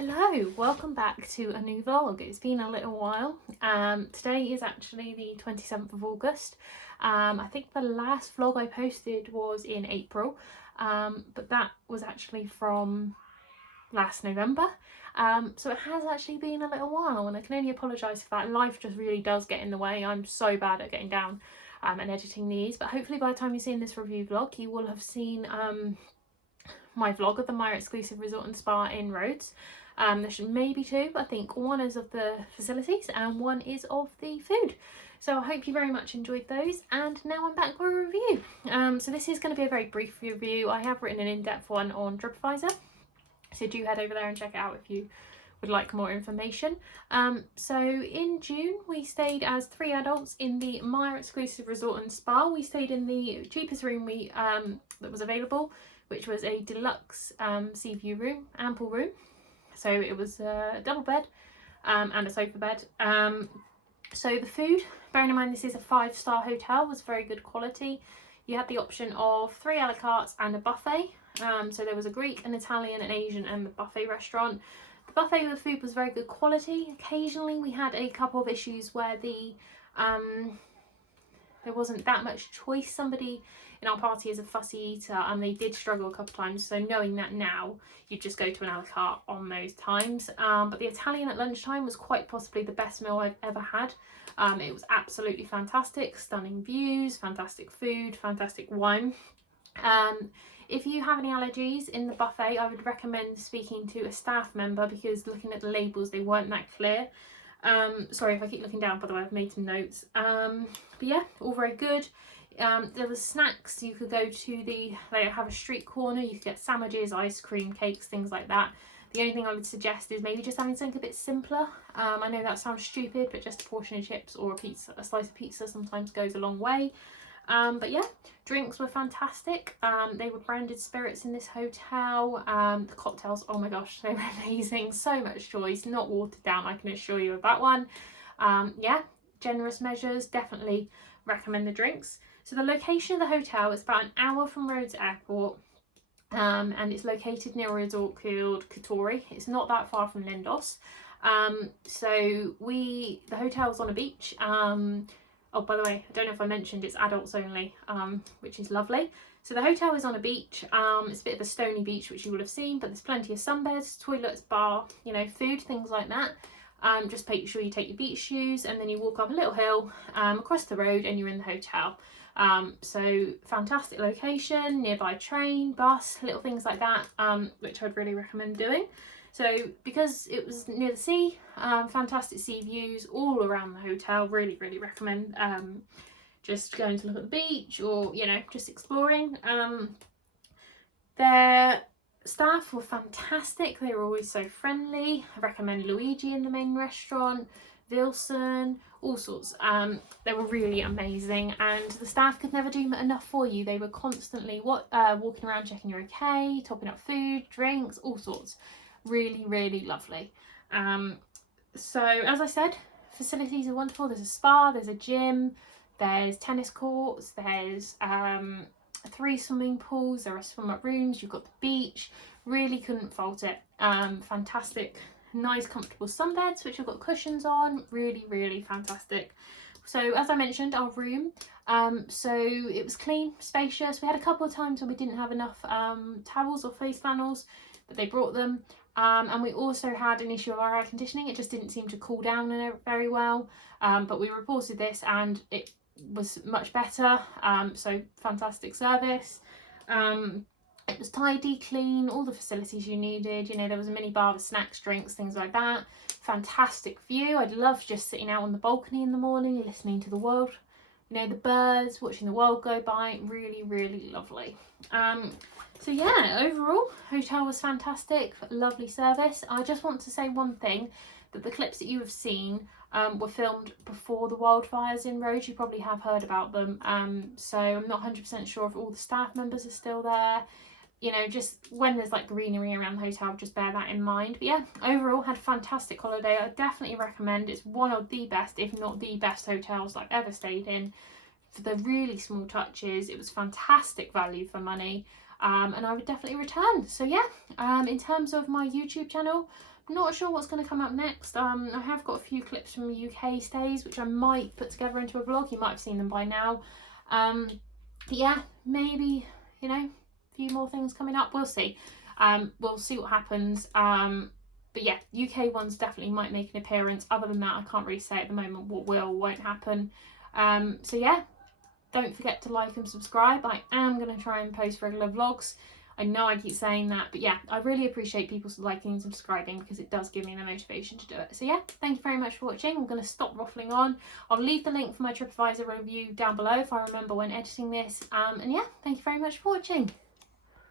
Hello, welcome back to a new vlog. It's been a little while. Today is actually the 27th of August. I think the last vlog I posted was in April, but that was actually from last November. So it has actually been a little while, and I can only apologise for that. Life just really does get in the way. I'm so bad at getting down and editing these, but hopefully by the time you've seen this review vlog, you will have seen my vlog of the Mayia exclusive resort and spa in Rhodes. There should maybe two, but I think one is of the facilities and one is of the food. So I hope you very much enjoyed those, and now I'm back for a review. So this is going to be a very brief review. I have written an in-depth one on TripAdvisor, so do head over there and check it out if you would like more information. So in June we stayed as 3 adults in the Mayia exclusive resort and spa. We stayed in the cheapest room that was available, which was a deluxe sea view room, ample room. So it was a double bed and a sofa bed. So the food, bearing in mind this is a 5-star hotel, was very good quality. You had the option of 3 a la cartes and a buffet. So there was a Greek, an Italian, an Asian and the buffet restaurant. The buffet with the food was very good quality. Occasionally we had a couple of issues where there wasn't that much choice. Somebody in our party is a fussy eater and they did struggle a couple of times, so knowing that now, you just go to an a la carte on those times. But the Italian at lunchtime was quite possibly the best meal I've ever had. It was absolutely fantastic, stunning views, fantastic food, fantastic wine. If you have any allergies in the buffet, I would recommend speaking to a staff member, because looking at the labels, they weren't that clear. Sorry if I keep looking down, by the way, I've made some notes. But yeah, all very good. There was snacks. You could go to they have a street corner, you could get sandwiches, ice cream, cakes, things like that. The only thing I would suggest is maybe just having something a bit simpler. I know that sounds stupid, but just a portion of chips or a slice of pizza sometimes goes a long way. But yeah, drinks were fantastic. They were branded spirits in this hotel. The cocktails, oh my gosh, they were amazing. So much choice, not watered down, I can assure you of that one. Yeah, generous measures, definitely recommend the drinks. So the location of the hotel is about an hour from Rhodes Airport, and it's located near a resort called Katori. It's not that far from Lindos. So the hotel's on a beach. Oh, by the way, I don't know if I mentioned it's adults only, which is lovely. So the hotel is on a beach. It's a bit of a stony beach, which you will have seen, but there's plenty of sunbeds, toilets, bar, you know, food, things like that. Just make sure you take your beach shoes, and then you walk up a little hill across the road and you're in the hotel. So fantastic location, nearby train, bus, little things like that, which I'd really recommend doing. So because it was near the sea, fantastic sea views all around the hotel. Really recommend just going to look at the beach, or you know, just exploring. Their staff were fantastic. They were always so friendly. I recommend Luigi in the main restaurant, Wilson, all sorts. They were really amazing, and the staff could never do enough for you. They were constantly walking around checking you're okay, topping up food, drinks, all sorts. Really lovely. So as I said, facilities are wonderful. There's a spa, there's a gym, there's tennis courts, there's 3 swimming pools, there are swim up rooms, you've got the beach. Really couldn't fault it. Fantastic, nice comfortable sunbeds which have got cushions on. Really fantastic. So as I mentioned, our room, so it was clean, spacious. We had a couple of times when we didn't have enough towels or face flannels, but they brought them. And we also had an issue with our air conditioning. It just didn't seem to cool down very well, but we reported this and it was much better. So fantastic service. It was tidy, clean, all the facilities you needed. You know, there was a mini bar with snacks, drinks, things like that. Fantastic view. I'd love just sitting out on the balcony in the morning, listening to the world, you know, the birds, watching the world go by. Really lovely. So yeah, overall, hotel was fantastic, lovely service. I just want to say one thing, that the clips that you have seen were filmed before the wildfires in Rhodes. You probably have heard about them. So I'm not 100% sure if all the staff members are still there. You know, just when there's like greenery around the hotel, just bear that in mind. But yeah, overall had a fantastic holiday. I definitely recommend. It's one of the best, if not the best hotels I've ever stayed in. For the really small touches, it was fantastic value for money. and I would definitely return. So yeah, in terms of my YouTube channel, I'm not sure what's going to come up next. I have got a few clips from UK stays which I might put together into a vlog. You might have seen them by now. But yeah, maybe, you know, a few more things coming up. We'll see. We'll see what happens. But yeah, UK ones definitely might make an appearance. Other than that, I can't really say at the moment what will or won't happen. So yeah, don't forget to like and subscribe. I am going to try and post regular vlogs. I know I keep saying that, but yeah, I really appreciate people liking and subscribing because it does give me the motivation to do it. So yeah, thank you very much for watching. I'm going to stop waffling on. I'll leave the link for my TripAdvisor review down below if I remember when editing this. And yeah, thank you very much for watching.